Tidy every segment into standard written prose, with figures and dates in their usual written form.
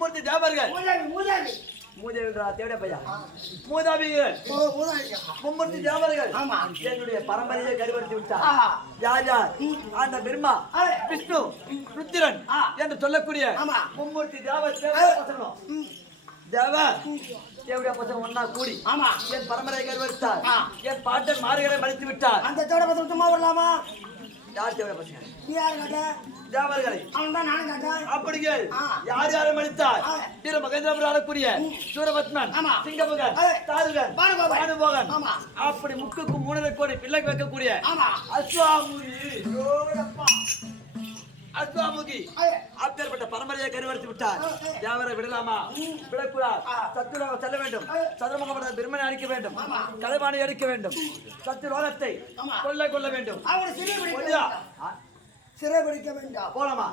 மும்மூர்த்தி தேவர்கள் மூதேவின்றா தேவட பையா மூதாபிகள் மும்மூர்த்தி தேவர்கள் என்னுடைய பரம்பரையை கருவறுத்து விட்டார். யார் யார்? அந்த பிரம்மா, விஷ்ணு, ருத்திரன் என்று சொல்லக்கூடிய மும்மூர்த்தி தேவடைய பசங்க ஒன்னா கூடி என் பரம்பரையை கருவறுத்தார். என் பாட்டன் மாறுகளை மறைத்து விட்டார். அந்த தேவட பசங்க சும்மா வரலாமா? யார் தேவட பசங்க? யார் கேட்டா? தேவர்களை. அவன்தான் நானும் கேட்டேன். அப்படிகள் யார் யாரை மடித்தார்? வீர மகேந்திரபுராலக்குரிய சூரபத்மன், சிங்கமுகன், தாருகன், பானுபோகன், அப்படி முக்குக்கு 3 கோடி பிள்ளை வைக்கக்கூடிய அஸ்வாமுகி அப்பேற்பட்ட பரம்பரையை கருவறுத்து விட்டார். தேவரை விடலாமா? விடக்கூடாது. சத்துலோக செல்ல வேண்டும். சதுரமுகப்பட்ட பிரம்மனை அடிக்க வேண்டும். கலைவாணி அடிக்க வேண்டும். சத்துலோகத்தை கொள்ள வேண்டும். சிறைபிடிக்க வேண்டாம். போலாமா?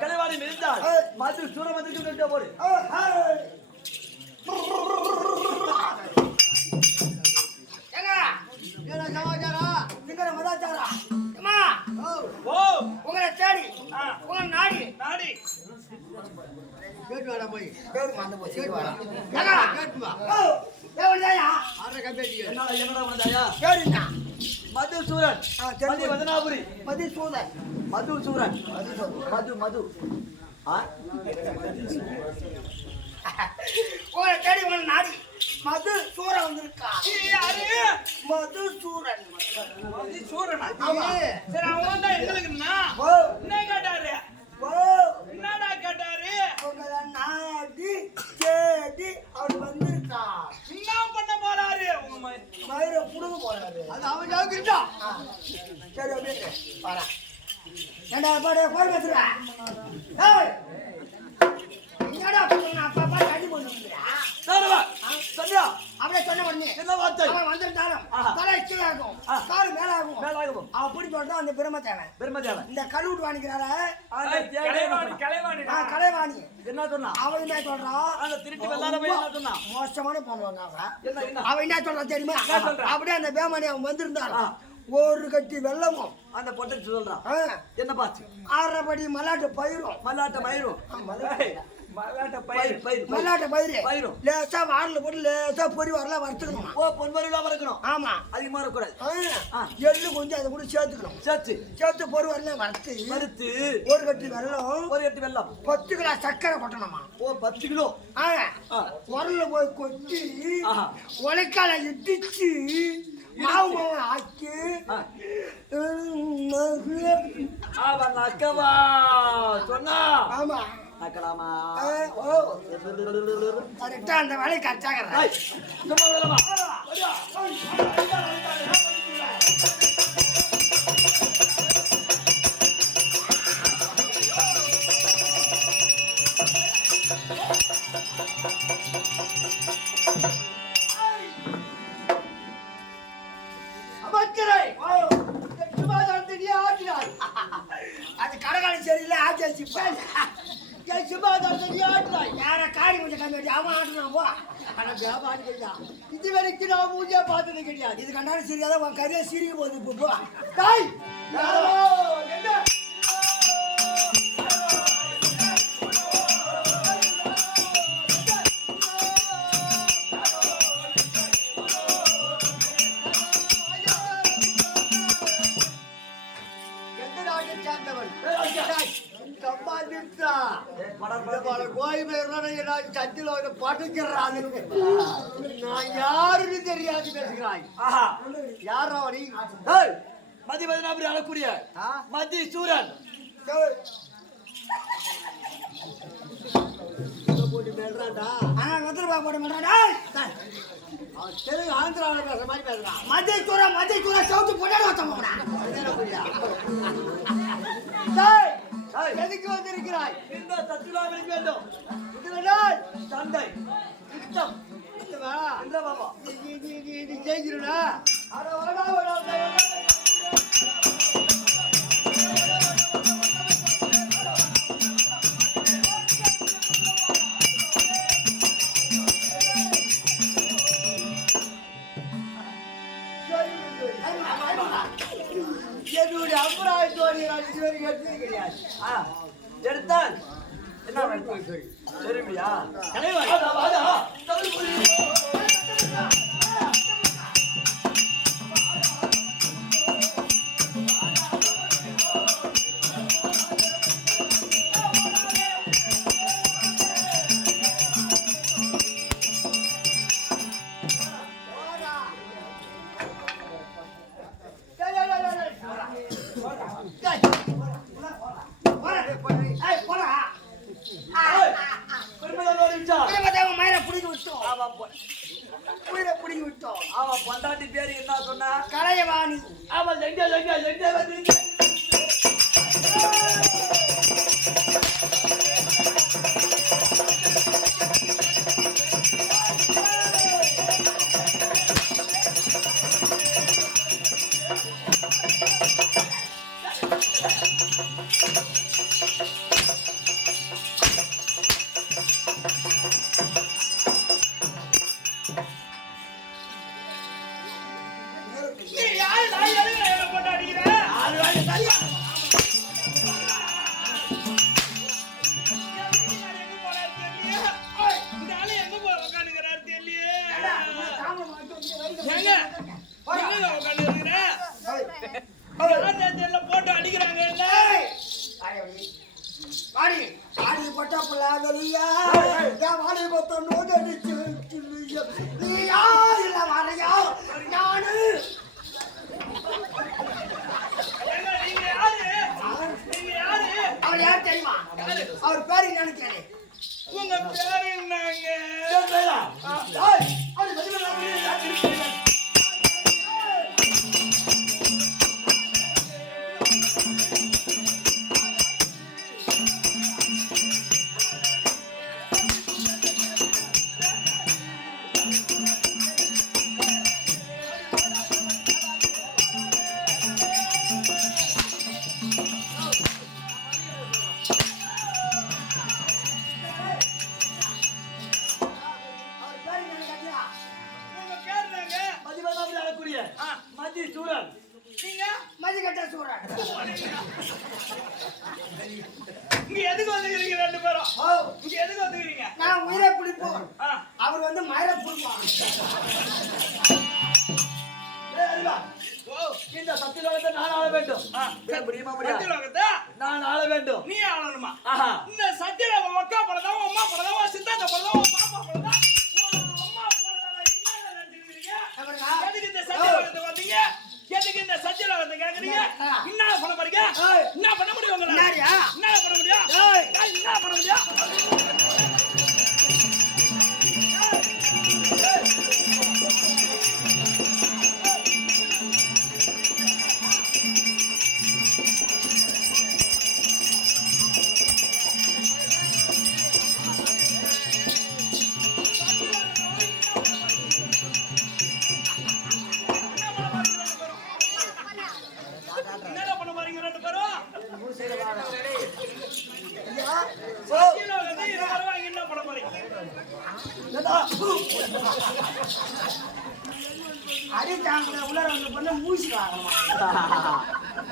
கலைவாணி மிதித்தார். மது சூரமந்திரிக்கு போடு. உங்களை தேடி உங்களை நாடி போய் மதுசூரன் மதனாபுரி மதுசூரன் மதுசூரன் மது உங்களை தேடி உங்களை நாடி மதுசூரன் வந்திருக்கா? மதுசூரன் சரி அவன் தான் எங்களுக்கு என்ன கேட்டாரு? என்னடா கேட்டாரு? உங்களை நாடி தேடி அவர் வந்திருக்கா. என்ன பண்ண போறாரு? உங்க மயிரை புடுங்க போறாரு. அது அவன் ஜாக்கிரதா. சரி அப்படியே பாரா. ஏண்டா பாடு கோல் வச்சுடா. ஏய் என்னடா பண்ணா அப்பா அடி போடுறீங்களா? சரவா சன்யா அப்படியே சொன்ன உடனே என்ன வார்த்தை? அவன் வந்திருந்தாலும் தலை கீழ ஆகும், கால் மேல ஆகும். அப்படி சொல்றா அந்த பிரம்மதேவன். இந்த கழுவுட்டு வாணிக்கிறாள கலைவாணி என்ன சொன்னா? அவன் என்ன சொல்றான்? அந்த திருட்டு வெள்ளார போய் என்ன சொன்னா? மோசமான பண்ணுவாங்க அவன் என்ன சொல்றான் தெரியுமா? அப்படியே அந்த பேமானி அவன் வந்திருந்தாலும் ஒரு கட்டி வெள்ளமும் அந்த பொட்டை சொல்றான். என்ன பாச்சு? 6 படி மல்லாட்டு பயிரும் மல்லாட்ட பயிரு லேசா வாரில் போட்டு லேசா பொறி வரலாம் வறுத்துக்கணும். பொன்வரிலாம் வறுக்கணும். ஆமா அதிகமா இருக்கக்கூடாது. எள்ளு கொஞ்சம் அதை கூட சேர்த்துக்கணும். சேர்த்து பொறி வரலாம் வறுத்து ஒரு கட்டி வெள்ளம் 10 கிலோ சர்க்கரை கொட்டணுமா? 10 கிலோ உரல்ல போய் கொட்டி உலைக்கால இடிச்சு மாவு ஆக்கி அக்கவா சொன்னா ஆமா நக்கலாமா? கரெக்டா அந்த வேலையை கரெக்டாக சும்மா யார காடி கொஞ்சம் கம்மி அவன் ஆட்டுனா போ ஆனா வியாபாரி கிடையாது இது வரைக்கும் நான் பூஜை பார்த்தது கிடையாது இது கண்டாலும் சிரிக்காத உன் கதையை சிரிக்க போகுது இப்போ போ தாய் என்ன யாருன்னு தெரியாது பேசுகிறாய் யாரா நீ மதிபதினாபுரி அழக்கூடிய மதி சூரன் போட்டு மேல்றான்டா போட்டு மேல்றான்டா தெலுங்கு ஆந்திராவில் பேசுற மாதிரி பேசுறான் மதிய தூர சவுத்து போட்டா எதுக்கு வந்திருக்கிறாய் இந்த சத்துலாவிற்கு வேண்டும் தந்தை யுத்தம் இந்த பாபா நீ ஜெயிக்கிறா என்னுடைய அம்பராயத்தோடு இதுவரைக்கும் எடுத்தது கிடையாது எடுத்தால் என்ன தெரியுமியா பொண்டாட்டி பேரு என்ன சொன்னா கலையவாணி அவன் எங்க போட்டு அடிக்கிறாங்க அவர் பேரு நினைக்கிறேன் உங்க பேரு என்னங்க மதி சூரன் நீங்க மதி கட்ட சூரன் இங்க எதுக்கு வந்துக்கிறீங்க ரெண்டு பேரும் இங்க எதுக்கு வந்துக்கிறீங்க நான் உயிரை பிடிப்போம் அவர் வந்து மயிரை பிடிப்பான் இந்த சத்தியலோகத்தை நான் ஆள வேண்டும் முடியுமா சத்தியலோகத்தை நான் ஆள வேண்டும் நீ ஆளணுமா இந்த சத்தியலோகம் அக்கா படதா அம்மா படதா சித்தாந்த படதா பாப்பா படதா அம்மா படதா என்ன நினைக்கிறீங்க எதுக்கு இந்த சத்தியலோகத்தை வந்தீங்க எதுக்கு இந்த சத்தியலோகத்தை கேக்குறீங்க என்ன பண்ண போறீங்க என்ன பண்ண முடியும் உங்களால என்ன பண்ண முடியும் என்ன பண்ண முடியும் அடிச்சாங்க உள்ள வந்து பண்ண மூசிக்காங்க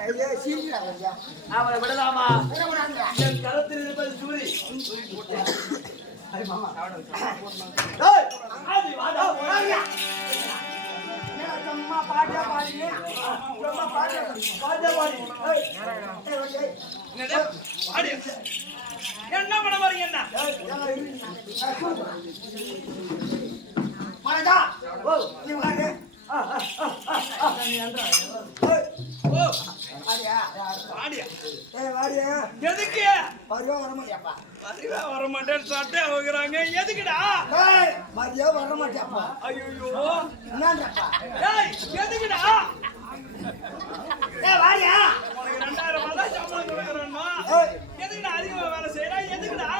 ஐயா சீக்கிரம் ஐயா அவரை விடலாமா? என்ன பண்ணாங்க என் கரத்தில் இருப்பது சூரி. ஐ மாமா ஏய், ஆதி வாடா. என்னடா சும்மா பாட்டா பாடுங்க சும்மா பாட்டா வாடா வாடி. ஏய், ஏய் என்னடா? அடி. என்ன பண்ண வரீங்க என்ன? மாடா ஓ, நீ வாங்க ஓ, ஆடியா வாடியா. ஏய் வாடியா எதுக்கு? வருவா வர மாட்டியாப்பா அறிவா வர மாட்டேன்னு சட்டை வைக்கிறாங்க. எதுக்குடா? ஏய் மரியா வர மாட்டியாப்பா ஐயோ, என்னடாப்பா ஏய், எதுக்குடா? ஏய் வாடியா உனக்கு 2000 தான் சம்பளம் கொடுக்குறேன்னா ஏய் எதுக்குடா அதிகமா வேலை செய்யறா? எதுக்குடா?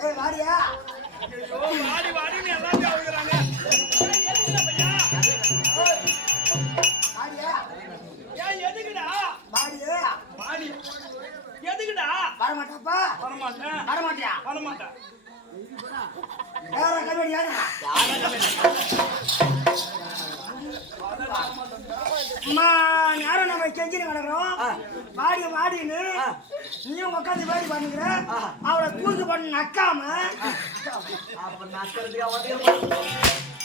ஏய் வாடியா ஐயோ, வாடி வாடின்னு எல்லாத்தையும் வைக்கிறாங்க. ஏய், எதுக்குடா பையா? வாடியா ஏய், எதுக்குடா? வாடியா வாடி. எதுக்குடா? வர மாட்டாப்பா வரமாட்டேன். வர மாட்டியா வரமாட்டேன். வேற கம்பெனி யாரா அம்மா யாரும் நம்ம செஞ்சுன்னு கிடக்குறோம் வாடி வாடின்னு நீயும் உட்காந்து வேடி பண்ணுங்கிற அவளை தூக்கி பண்ணி நக்காம அப்ப நக்கறதுக்கு அவன்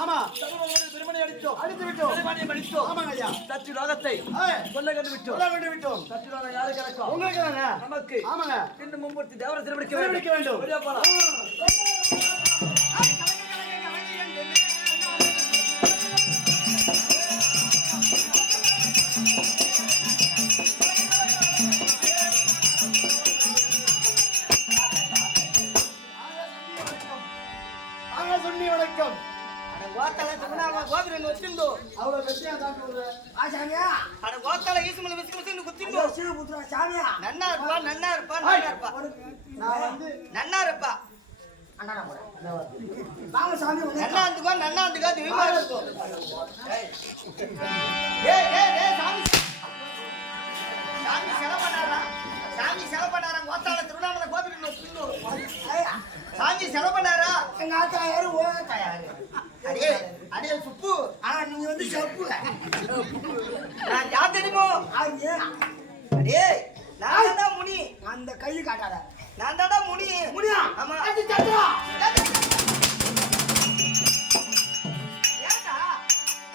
ஆமா பெருமனை அடித்தோம். அடித்து விட்டோம் பெருமனை அடித்தோம். ஆமாங்க ஐயா சற்று ரோகத்தை கொல்ல கண்டு விட்டோம். சொல்ல வேண்டி விட்டோம் சற்று ரோகம் யாருக்கு இறக்கும்? உங்களுக்கு தானே நமக்கு ஆமாங்க இன்னும் மும்மூர்த்தி தேவரை திருமணிக்க திருமணிக்க வேண்டும். வெளியே போலாம். சொன்னி வணக்கம் గోతాల సుగుణాల గోత్రం వచ్చిందో அவ்வளவு வெற்றியா தாக்குறது ஆசாமியா అడ గోతాల ఈసుమల విసుకులు గుర్తిందో சிவபுத்திரா சாமியா నన్నా இருப்பா நான் வந்து నన్నా இருப்பா அண்ணா போறேன் வாங்க சாமி నన్నా అందుకో దివిమా இருக்கோ ఏ சாமி செலவு பண்ணாரா గోతాల తిరునామల గోత్రం వచ్చిందో சாமி செலவு பண்ணாரா எங்க ஆத்தா யாரு ஓ ஆத்தா யாரு அடே சுப்பு நீங்க வந்து செப்பு நான் யார் தெரியுமோ ஆரியா அடே நான் தான் முனி அந்த கை காட்டாத நான் தான்டா முனி முடியா ஆமா அது சத்ரா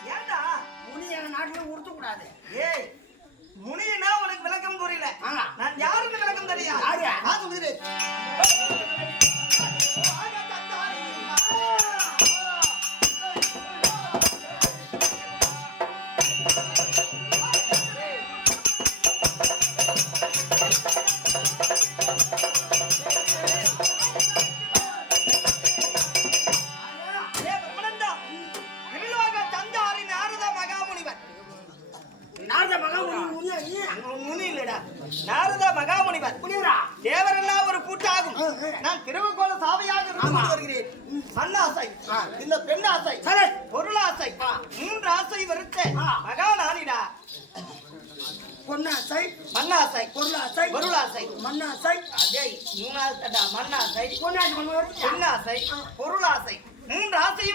ஏண்டா முனி எங்க நாட்டுல உடுத்த கூடாது ஏய் முனினா உனக்கு விளக்கம் புரியல ஆ. நான் யாருக்கு விளக்கம் தெரியா யாரு? காது குதிரை நாரத மகாமுனி முனியா நீ முனி இல்லடா நாரத மகாமுனிவர் புனியரா தேவரெல்லாம் ஒரு கூட்டாகும் நான் திருவக்கோல சாவையாக இருந்து ஆமா. வருகிறேன் மண்ணாசை இந்த பெண்ணாசை சரி. பொருளாசை மூன்று ஆசை வருத்த ஆ. மகாநானிடா பொன்னாசை மண்ணாசை பொருளாசை பொருளாசை மண்ணாசை அதே மூணாசைடா மண்ணாசை பொன்னாசை பண்ணுவாரு பெண்ணாசை பொருளாசை மூன்று ஆசையும்